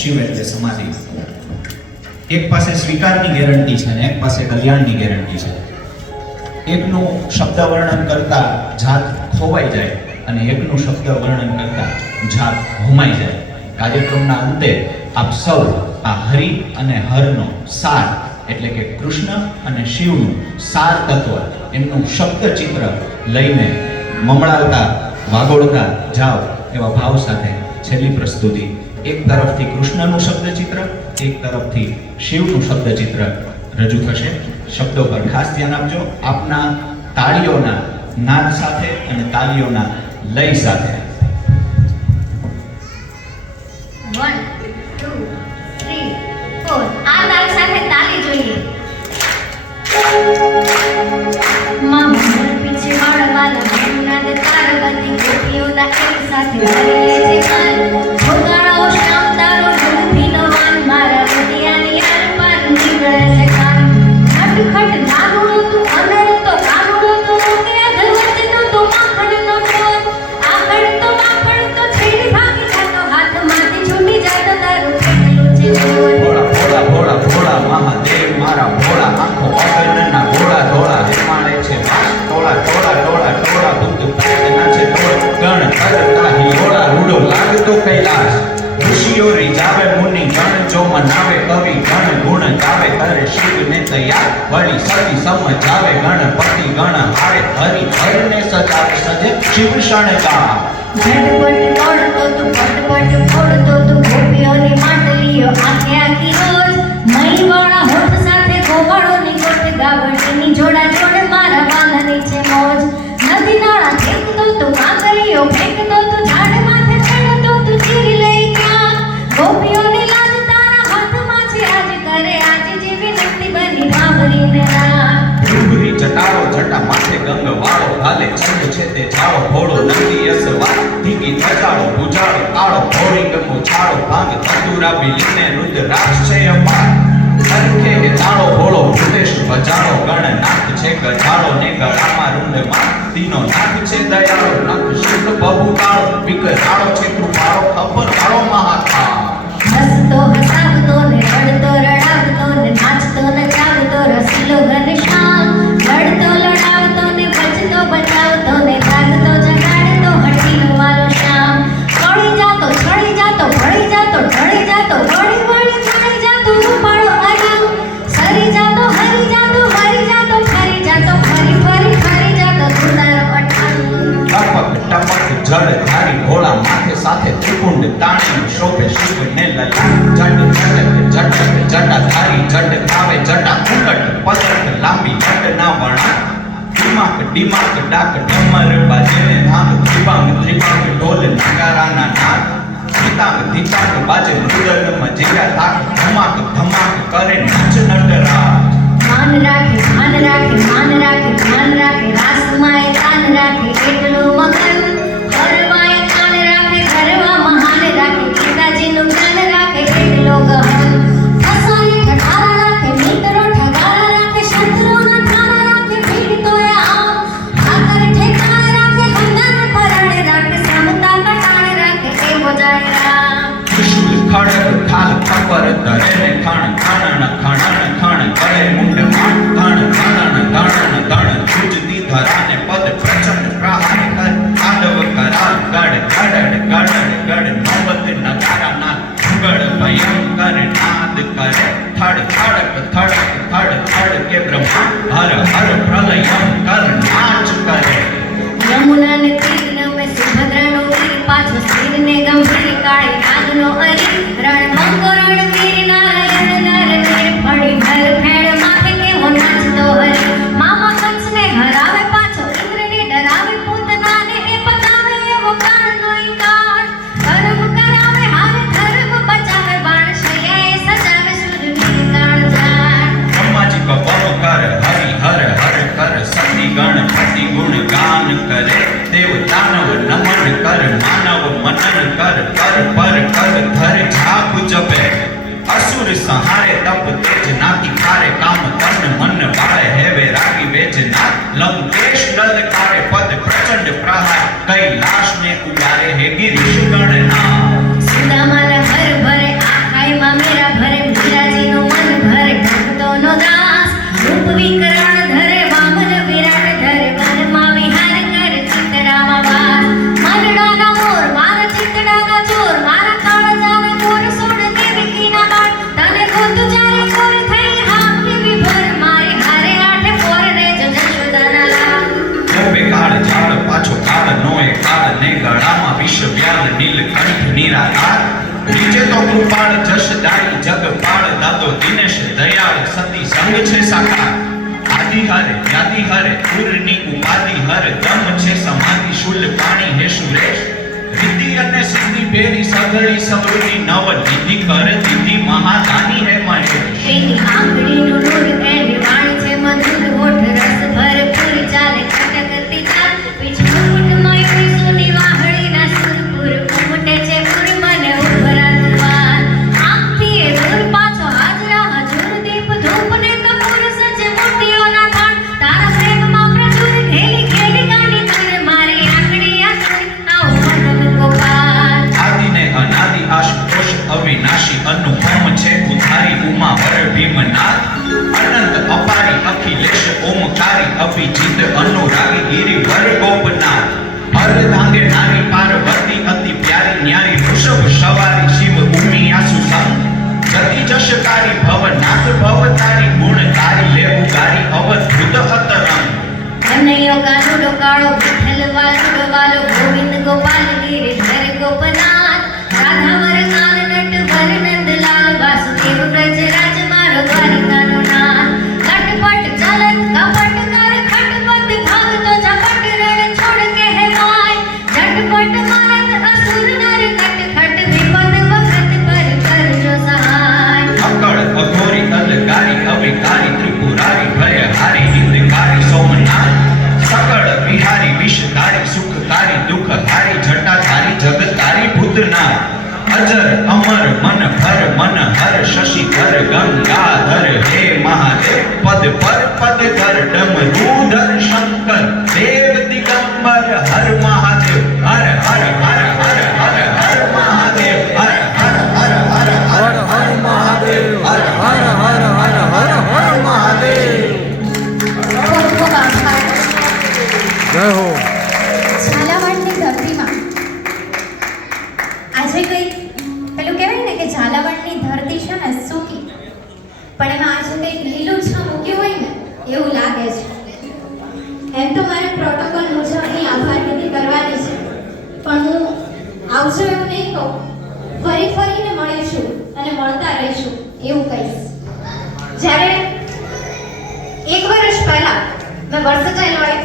શિવ એટલે સમાધિ. એક પાસે સ્વીકારની ગેરંટી છે અને એક પાસે કલ્યાણની ગેરંટી છે. એકનું શબ્દ વર્ણન કરતા જાત ખોવાઈ જાય અને એકનું શબ્દ વર્ણન કરતા જાત હોમાઈ જાય. કાર્યક્રમના અંતે આપ સૌ આ હરિ અને હરનો સાર, એટલે કે કૃષ્ણ અને શિવનું સાર તત્વ, એમનું શબ્દ ચિત્ર લઈને મમળાવતા, વાગોળતા જાઓ એવા ભાવ સાથે છેલ્લી પ્રસ્તુતિ એક તરફથી કૃષ્ણનું શબ્દ ચિત્ર એક તરફથી શિવનું શબ્દ ચિત્ર રજૂ થશે. શબ્દો પર ખાસ ધ્યાન આપજો. આપના તાળીઓના નાદ સાથે અને તાળીઓના લય સાથે. વન ટુ થ્રી ફોર આ તાલ સાથે તાલી જોઈએ. માં મોર પીછે વાળવાલા મેઘનાદ તારવતી ગોપીઓના એક સાથે હરીએ છે. કાન વળી સતી સમજાવે ગણપતિ ગણ હારે હરી હરને સજાવે સજે શિવ શણગાર ઝટપટ પડતો તું પટપટ પડતો તું ગોપીઓની માટલીઓ આખે હાલે છંદ છે તે જાળો ભોળો નંદી અસવાર ધીકી ધજાળો ગુજાળો કાળો, ભોળી ગમો, છાળો, ભાંગ, તંદુરા બિલીને રુદ્રાક્ષ છે અપાર. સરખે કે તાળો ભોળો, ભૂતેશ બજાળો ગણ નાક છે ગજાળો ને ગળામાં રૂંડમાં તીનો નાક છે દયાળો નખ શુદ્ધ બહુ કાળો વિકરાળો છે કૃપાળો ખબર કાળો મહાકાળ. હસતો હસાવતો જટ ખાવે જટા ફૂટટ પલટ લાંબી જટ ના વણા. ડીમાક ડીમાક ડાક ડમર બાજે નામ ત્રિભાંગ ત્રિભાંગ ઢોલ, નગારાના નાદ. સીતાંગ ધીતાંગ બાજે મૃદંગ મજીરા થાક ધમાક ધમાક કરે નાચ નટરા માન રાખે માન રાખે your side up with it. હરે યાદિ હારે પૂરની ઉપાધિ હારે, દમ છે સમાધિ શુલ પાણી હે સુરેશ. રીતિ અને સિદ્ધિ પેરી સગળી સમૃદ્ધિ નવ નિધિ કર દીધી મહાદાની હે મહેશ એની આંગળીનું નૂર એની વાણી છે, મધુર ઓમકારી અભિજીત અનુરાગી ગીરી વર ગોપનાથ ધાંગે નારી પાર્વતી અતિ પ્યારી ન્યારી વૃષભ સવારી શિવ ઉમી આસુ સંગ જતિ જશકારી ભવનાથ ભવતારી ગુણકારી લે ઉગારી અવધૂત અતરંગ. અનયો કાનુડો કાળો વિઠ્ઠલ વાલો ગોવિંદ ગોપાલ ગિરિધર ગોપનાથ અજર અમર મન ભર મન હર શશિધર ગંગાધર હે મહાદેવ પદ પર પદ કર ડમરૂધર શંકર દેવ દિગંબર હર મહાદેવ હર હર હર હર હર હર મહાદેવ હર હર હર હર હર હર હર મહાદેવ હર હર હર હર હર હર મહાદેવ જય હો એવું ફરી ફરીને મળીશું અને મળતા રહીશું, એવું કહીશ. જ્યારે એક વર્ષ પહેલા મેં વર્સટાઇલ વાઇબ્સની